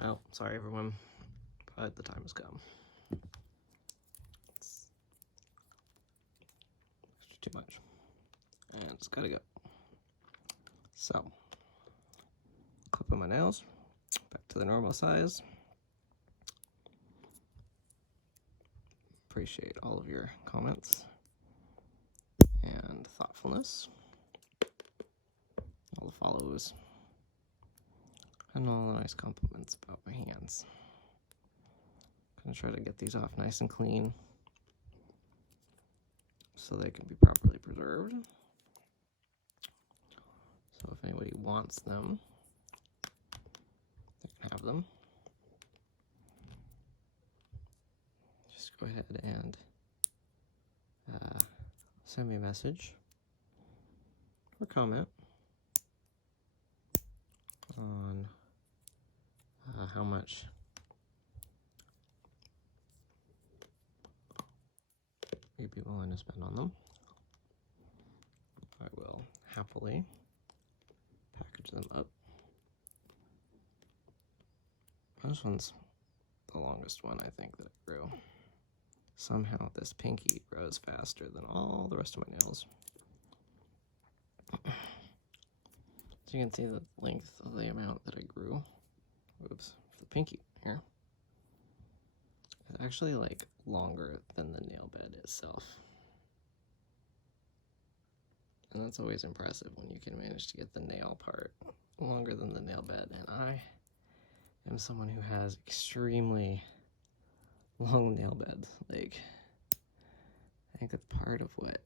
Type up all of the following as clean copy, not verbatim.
Well, sorry everyone, but the time has come. It's too much. And it's gotta go. So, clipping my nails, back to the normal size. Appreciate all of your comments and thoughtfulness, all the follows, and all the nice compliments about my hands. Gonna try to get these off nice and clean so they can be properly preserved. So if anybody wants them, they can have them. Just go ahead and send me a message or comment on how much you'd be willing to spend on them. I will happily package them up. This one's the longest one, I think, that I grew. Somehow this pinky grows faster than all the rest of my nails. So you can see the length of the amount that I grew. Oops, for the pinky here. It's actually like longer than the nail bed itself. And that's always impressive when you can manage to get the nail part longer than the nail bed. And I am someone who has extremely long nail beds. Like, I think that's part of what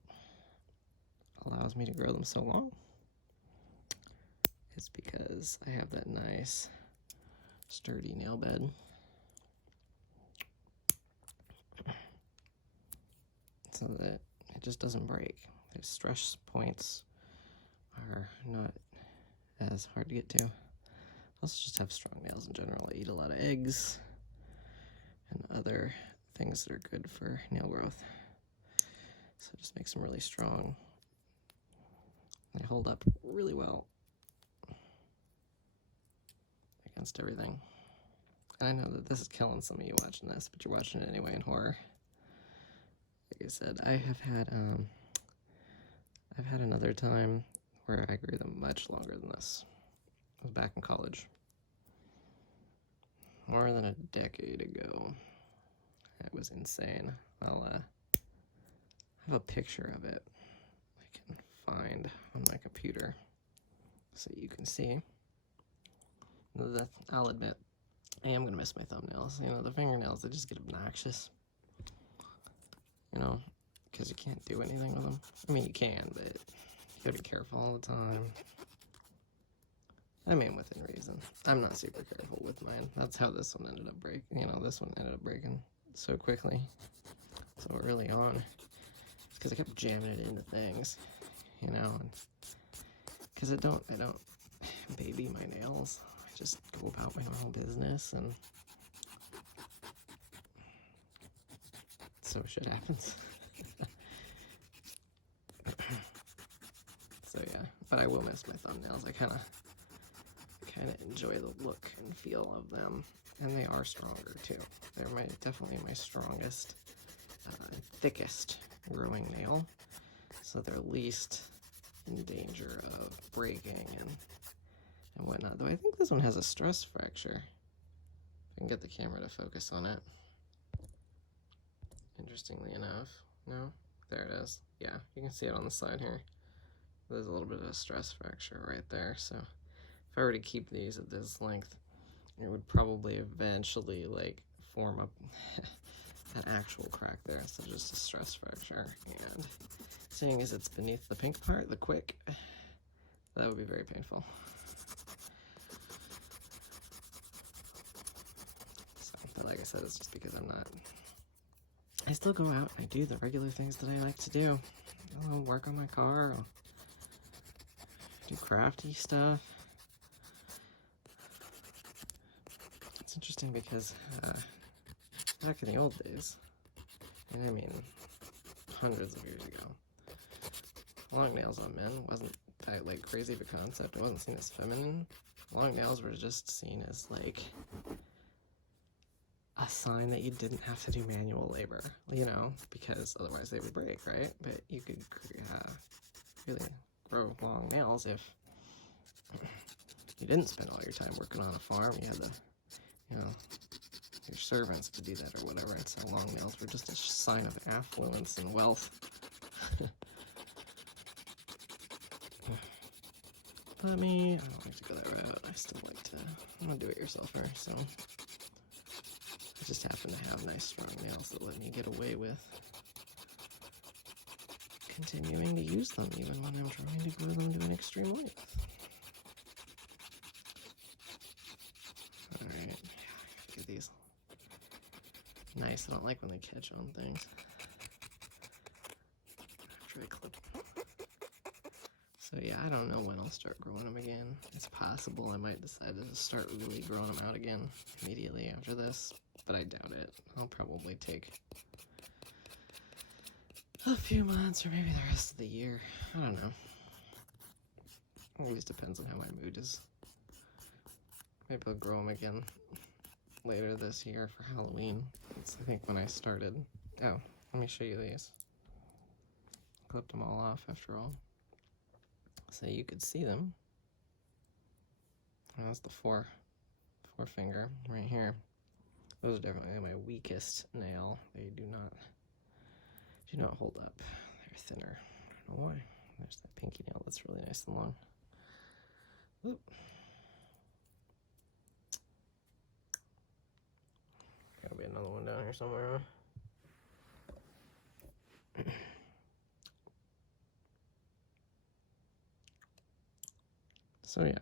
allows me to grow them so long. It's because I have that nice, sturdy nail bed. So that it just doesn't break. The stress points are not as hard to get to. I also just have strong nails in general. I eat a lot of eggs and other things that are good for nail growth. So it just makes them really strong. They hold up really well against everything. And I know that this is killing some of you watching this, but you're watching it anyway in horror. Like I said, I've had another time where I grew them much longer than this. I was back in college. More than a decade ago. It was insane. I'll have a picture of it I can find on my computer so you can see. I'll admit, I am gonna miss my thumbnails. You know, the fingernails, they just get obnoxious. You know, because you can't do anything with them. I mean, you can, but you gotta be careful all the time. I mean, within reason. I'm not super careful with mine. That's how this one ended up breaking. You know, this one ended up breaking so quickly, so early on. It's because I kept jamming it into things, you know, and because I don't baby my nails. I just go about my normal business, and so shit happens. So yeah, but I will miss my thumbnails. I kind of enjoy the look and feel of them, and they are stronger too. They're definitely my strongest, thickest growing nail, so they're least in danger of breaking and whatnot. Though I think this one has a stress fracture. If I can get the camera to focus on it. Interestingly enough, no, there it is. Yeah, you can see it on the side here. There's a little bit of a stress fracture right there. So if I were to keep these at this length, it would probably eventually like form up an actual crack there instead of just a stress fracture. And seeing as it's beneath the pink part, the quick, that would be very painful. So, but like I said, it's just because I still go out and I do the regular things that I like to do. I'll work on my car, I'll do crafty stuff. It's interesting because back in the old days, and I mean hundreds of years ago, long nails on men wasn't that like crazy of a concept. It wasn't seen as feminine. Long nails were just seen as like a sign that you didn't have to do manual labor, you know, because otherwise they would break, right? But you could really grow long nails if you didn't spend all your time working on a farm. You had the, you know, your servants to do that or whatever. And so long nails were just a sign of affluence and wealth. But I don't like to go that route. I still like to, I'm a do-it-yourselfer, so I just happen to have nice strong nails that let me get away with continuing to use them even when I'm trying to glue them to an extreme length. Alright, look at these. Nice, I don't like when they catch on things. After I clip them. So yeah, I don't know when I'll start growing them again. It's possible I might decide to start really growing them out again immediately after this, but I doubt it. I'll probably take a few months or maybe the rest of the year. I don't know. It always depends on how my mood is. Maybe I'll grow them again later this year for Halloween. That's, I think, when I started. Oh, let me show you these. Clipped them all off after all. So you could see them. That's the forefinger right here. Those are definitely my weakest nail. They do not hold up. They're thinner. I don't know why. There's that pinky nail that's really nice and long. Oop. Gotta be another one down here somewhere. So yeah,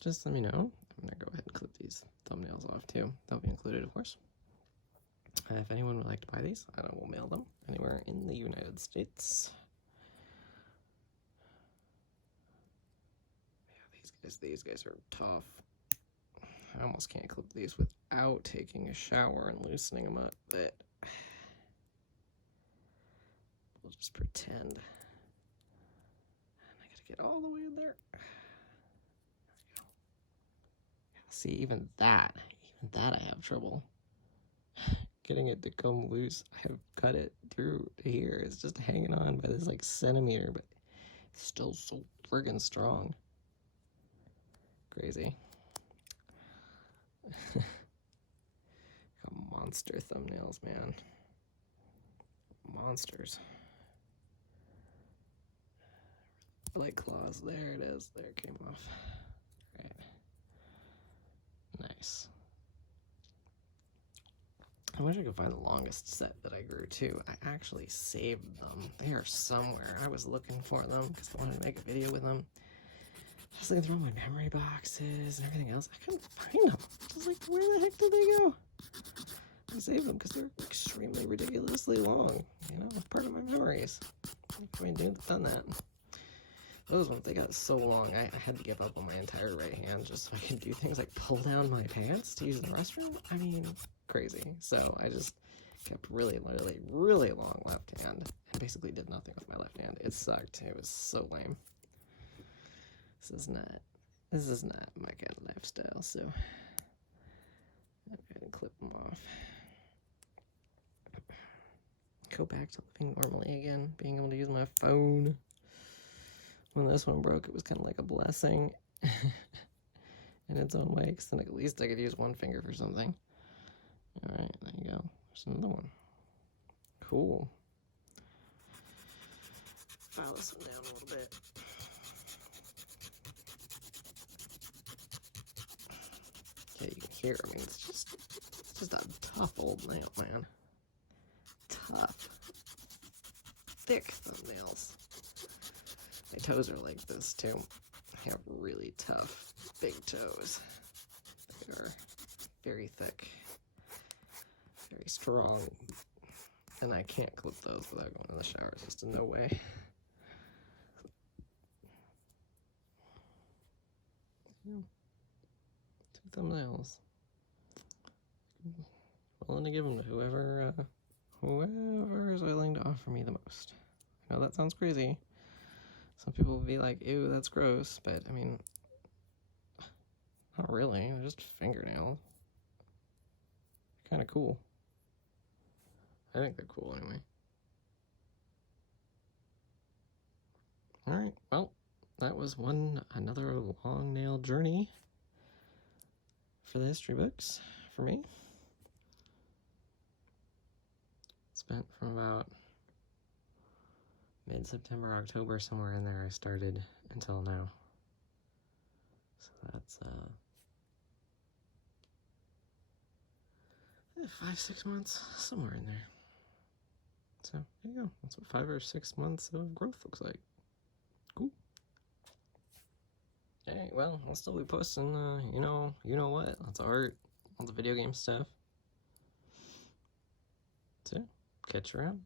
just let me know. I'm gonna go ahead and clip these thumbnails off too. They'll be included, of course. If anyone would like to buy these, I will mail them anywhere in the United States. Yeah, these guys are tough. I almost can't clip these without taking a shower and loosening them up, but we'll just pretend. And I gotta get all the way in there. There we go. See, even that I have trouble getting it to come loose. I have cut it through to here. It's just hanging on by this like centimeter, but it's still so friggin' strong. Crazy. Monster thumbnails, man. Monsters. Like claws. There it is. There it came off. Right. Nice. I wish I could find the longest set that I grew too. I actually saved them. They are somewhere. I was looking for them because I wanted to make a video with them. I was looking through all my memory boxes and everything else. I couldn't find them. I was like, where the heck did they go? I saved them because they're extremely ridiculously long. You know, part of my memories. I mean, dude, done that. Those ones, they got so long, I had to give up on my entire right hand just so I could do things like pull down my pants to use in the restroom. I mean, crazy. So I just kept really long left hand and basically did nothing with my left hand. It sucked. It was so lame. This is not my kind of lifestyle, so I'm going to clip them off. Go back to living normally again, being able to use my phone. When this one broke, it was kind of like a blessing in its own way, because then at least I could use one finger for something. Alright, there you go. There's another one. Cool. File this one down a little bit. Yeah, you can hear, I mean, it's just a tough old nail, man. Tough. Thick thumbnails. My toes are like this too. I have really tough, big toes. They are very thick, very strong, and I can't clip those without going in the shower. It's just no way. Yeah. 2 thumbnails. Willing to give them to whoever is willing to offer me the most. I know that sounds crazy. Some people will be like, ew, that's gross, but I mean, not really. They're just fingernails. kind of cool. I think they're cool anyway. Alright, well, that was another long nail journey for the history books for me. Spent from about mid-September, October, somewhere in there I started until now. So that's 5-6 months, somewhere in there. So there you go. That's what 5 or 6 months of growth looks like. Cool. Alright, well, I'll still be posting, you know what, lots of art, lots of video game stuff. So, catch you around.